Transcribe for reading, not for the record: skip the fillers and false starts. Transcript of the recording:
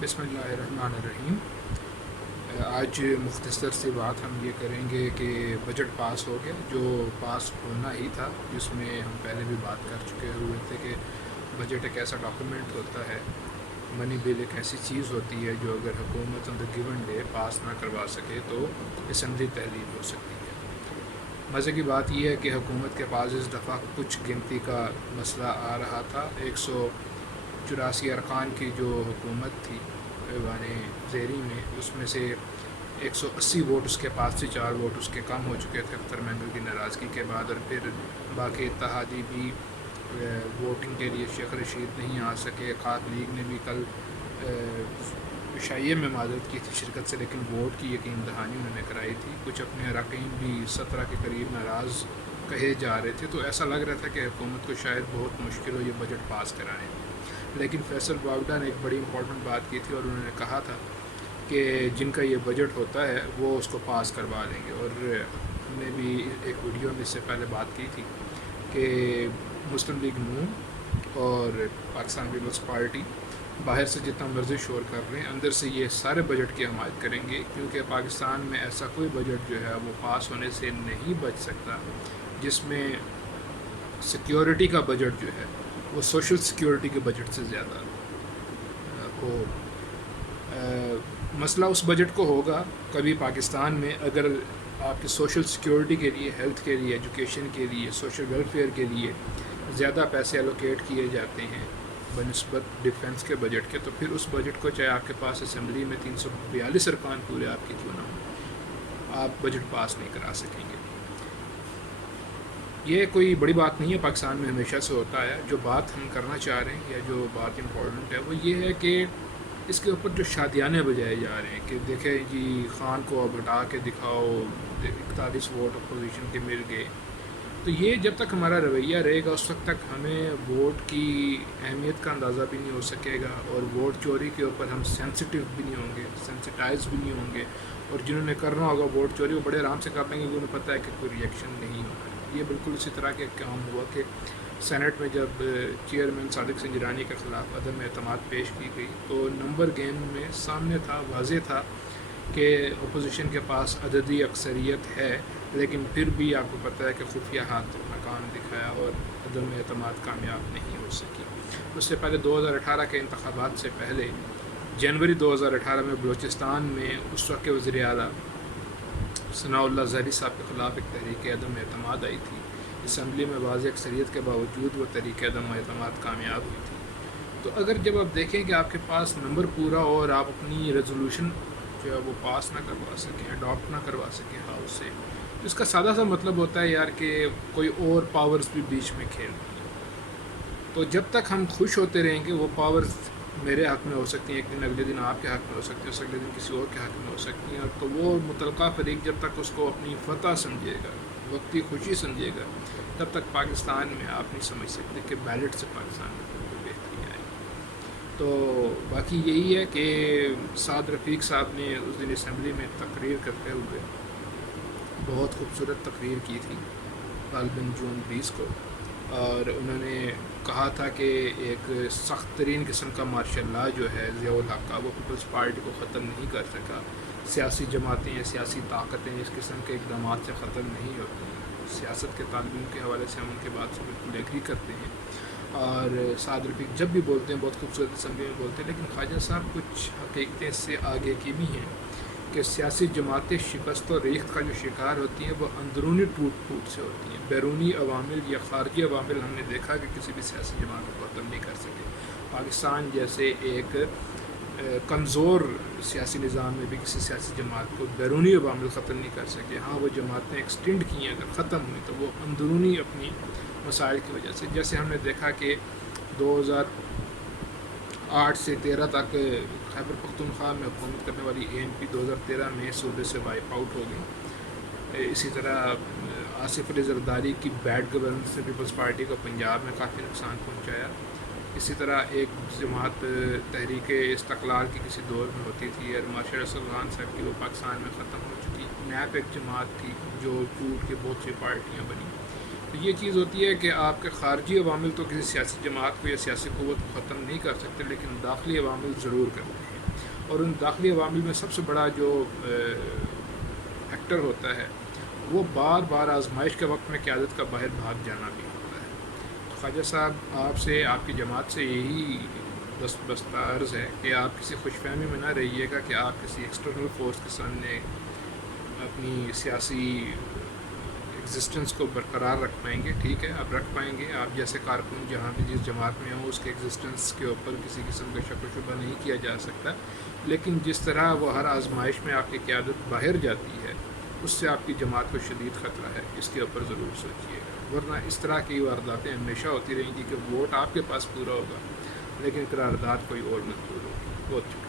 بسم اللہ الرحمن الرحیم۔ آج مختصر سی بات ہم یہ کریں گے کہ بجٹ پاس ہو گیا، جو پاس ہونا ہی تھا، جس میں ہم پہلے بھی بات کر چکے ہوئے تھے کہ بجٹ ایک ایسا ڈاکومنٹ ہوتا ہے، منی بل ایک ایسی چیز ہوتی ہے جو اگر حکومت آن دا گیون ڈے پاس نہ کروا سکے تو اسمبلی تحلیل ہو سکتی ہے۔ مزے کی بات یہ ہے کہ حکومت کے پاس اس دفعہ کچھ گنتی کا مسئلہ آ رہا تھا۔ 184 ارکان کی جو حکومت تھی ایوان زیریں میں، اس میں سے 180 ووٹ اس کے پاس سے 4 ووٹ اس کے کم ہو چکے تھے اختر مینگل کی ناراضگی کے بعد، اور پھر باقی اتحادی بھی ووٹنگ کے لیے شیخ رشید نہیں آ سکے۔ خاص لیگ نے بھی کل عشائیے میں معذرت کی تھی شرکت سے، لیکن ووٹ کی یقین دہانی انہوں نے کرائی تھی۔ کچھ اپنے اراکین بھی 17 کے قریب ناراض کہے جا رہے تھے، تو ایسا لگ رہا تھا کہ حکومت کو شاید بہت مشکل ہو یہ بجٹ پاس کرائیں۔ لیکن فیصل باوڈا نے ایک بڑی امپورٹنٹ بات کی تھی، اور انہوں نے کہا تھا کہ جن کا یہ بجٹ ہوتا ہے وہ اس کو پاس کروا دیں گے۔ اور ہم نے بھی ایک ویڈیو میں اس سے پہلے بات کی تھی کہ مسلم لیگ نون اور پاکستان پیپلز پارٹی باہر سے جتنا مرضی شور کر رہے ہیں، اندر سے یہ سارے بجٹ کی حمایت کریں گے، کیونکہ پاکستان میں ایسا کوئی بجٹ جو ہے وہ پاس ہونے سے نہیں بچ سکتا جس میں سیکیورٹی کا بجٹ جو ہے وہ سوشل سیکیورٹی کے بجٹ سے زیادہ ہو۔ مسئلہ اس بجٹ کو ہوگا کبھی پاکستان میں اگر آپ کی سوشل سیکیورٹی کے لیے، ہیلتھ کے لیے، ایجوکیشن کے لیے، سوشل ویلفیئر کے لیے زیادہ پیسے الوکیٹ کیے جاتے ہیں بنسبت ڈیفنس کے بجٹ کے، تو پھر اس بجٹ کو چاہے آپ کے پاس اسمبلی میں 342 ارکان پورے آپ کی کیوں نہ ہوں، آپ بجٹ پاس نہیں کرا سکیں گے۔ یہ کوئی بڑی بات نہیں ہے، پاکستان میں ہمیشہ سے ہوتا ہے۔ جو بات ہم کرنا چاہ رہے ہیں یا جو بات امپورٹنٹ ہے وہ یہ ہے کہ اس کے اوپر جو شادیانے بجائے جا رہے ہیں کہ دیکھیں جی خان کو اب ہٹا کے دکھاؤ، 41 ووٹ اپوزیشن کے مل گئے، تو یہ جب تک ہمارا رویہ رہے گا اس وقت تک ہمیں ووٹ کی اہمیت کا اندازہ بھی نہیں ہو سکے گا، اور ووٹ چوری کے اوپر ہم سینسٹیو بھی نہیں ہوں گے، سینسٹائز بھی نہیں ہوں گے، اور جنہوں نے کرنا ہوگا ووٹ چوری وہ بڑے آرام سے کر لیں گے، انہیں پتہ ہے کہ کوئی ریئیکشن نہیں ہوگا۔ یہ بالکل اسی طرح کے کام ہوا کہ سینٹ میں جب چیئرمین صادق سنجرانی کے خلاف عدم اعتماد پیش کی گئی تو نمبر گیم میں سامنے تھا، واضح تھا کہ اپوزیشن کے پاس عددی اکثریت ہے، لیکن پھر بھی آپ کو پتہ ہے کہ خفیہ ہاتھ ناکام دکھایا اور عدم اعتماد کامیاب نہیں ہو سکی۔ اس سے پہلے 2018 کے انتخابات سے پہلے جنوری 2018 میں بلوچستان میں اس وقت کے وزیر اعلیٰ ثناء اللہ زہری صاحب کے خلاف ایک تحریک عدم اعتماد آئی تھی۔ اسمبلی میں واضح اکثریت کے باوجود وہ تحریک عدم اعتماد کامیاب ہوئی تھی۔ تو اگر جب آپ دیکھیں کہ آپ کے پاس نمبر پورا ہو اور آپ اپنی ریزولوشن جو ہے وہ پاس نہ کروا سکیں، اڈاپٹ نہ کروا سکیں ہاؤس سے، تو اس کا سادہ سا مطلب ہوتا ہے یار کہ کوئی اور پاورز بھی بیچ میں کھیل رہی ہیں۔ تو جب تک ہم خوش ہوتے رہیں گے وہ پاورز میرے حق میں ہو سکتی ہیں، ایک دن اگلے دن آپ کے حق میں ہو سکتی ہیں، اس اگلے دن کسی اور کے حق میں ہو سکتی ہیں، تو وہ متعلقہ فریق جب تک اس کو اپنی فتح سمجھے گا، وقتی خوشی سمجھے گا، تب تک پاکستان میں آپ نہیں سمجھ سکتے کہ بیلٹ سے پاکستان میں کوئی بہتری آئے گی۔ تو باقی یہی ہے کہ سعد رفیق صاحب نے اس دن اسمبلی میں تقریر کرتے ہوئے بہت خوبصورت تقریر کی تھی غالباً جون 20 کو، اور انہوں نے کہا تھا کہ ایک سخت ترین قسم کا مارشل لا جو ہے ضیاء الحق کا، وہ پیپلز پارٹی کو ختم نہیں کر سکا۔ سیاسی جماعتیں یا سیاسی طاقتیں اس قسم کے اقدامات سے ختم نہیں ہوتی۔ سیاست کے طالب علم کے حوالے سے ہم ان کے بات سے بالکل ایگری کرتے ہیں، اور سعد رفیق جب بھی بولتے ہیں بہت خوبصورت اسمبلی میں بولتے ہیں، لیکن خواجہ صاحب کچھ حقیقتیں اس سے آگے کی بھی ہیں کہ سیاسی جماعتیں شکست و ریخت کا جو شکار ہوتی ہیں وہ اندرونی ٹوٹ پھوٹ سے ہوتی ہیں، بیرونی عوامل یا خارجی عوامل ہم نے دیکھا کہ کسی بھی سیاسی جماعت کو ختم نہیں کر سکے۔ پاکستان جیسے ایک کمزور سیاسی نظام میں بھی کسی سیاسی جماعت کو بیرونی عوامل ختم نہیں کر سکے۔ ہاں وہ جماعتیں ایکسٹینڈ کی ہیں، اگر ختم ہوئی تو وہ اندرونی اپنی مسائل کی وجہ سے، جیسے ہم نے دیکھا کہ 2008 سے 13 تک خیبر پختونخوا میں حکومت کرنے والی ANP 2013 میں صوبے سے وائپ آؤٹ ہو گئی۔ اسی طرح آصف علی زرداری کی بیڈ گورننس نے پیپلز پارٹی کو پنجاب میں کافی نقصان پہنچایا۔ اسی طرح ایک جماعت تحریک استقلال کی کسی دور میں ہوتی تھی، اور مارشل اسد خان صاحب کی، وہ پاکستان میں ختم ہو چکی۔ نیب ایک جماعت تھی جو ٹوٹ کے بہت سی پارٹیاں بنی۔ تو یہ چیز ہوتی ہے کہ آپ کے خارجی عوامل تو کسی سیاسی جماعت کو یا سیاسی قوت کو ختم نہیں کر سکتے، لیکن داخلی عوامل ضرور کرتے ہیں۔ اور ان داخلی عوامل میں سب سے بڑا جو فیکٹر ہوتا ہے وہ بار بار آزمائش کے وقت میں قیادت کا باہر بھاگ جانا بھی ہوتا ہے۔ تو خواجہ صاحب آپ سے، آپ کی جماعت سے یہی بستہ عرض ہے کہ آپ کسی خوش فہمی میں نہ رہیے گا کہ آپ کسی ایکسٹرنل فورس کے سامنے اپنی سیاسی ایگزسٹنس کو برقرار رکھ پائیں گے۔ ٹھیک ہے، آپ رکھ پائیں گے، آپ جیسے کارکن جہاں بھی جس جماعت میں ہوں اس کے ایگزسٹنس کے اوپر کسی قسم کا شک و شبہ نہیں کیا جا سکتا، لیکن جس طرح وہ ہر آزمائش میں آپ کی قیادت باہر جاتی ہے اس سے آپ کی جماعت کو شدید خطرہ ہے، اس کے اوپر ضرور سوچیے گا، ورنہ اس طرح کی وارداتیں ہمیشہ ہوتی رہیں گی کہ ووٹ آپ کے پاس پورا ہوگا لیکن قرارداد کوئی اور منظور ہوگی۔ بہت شکریہ۔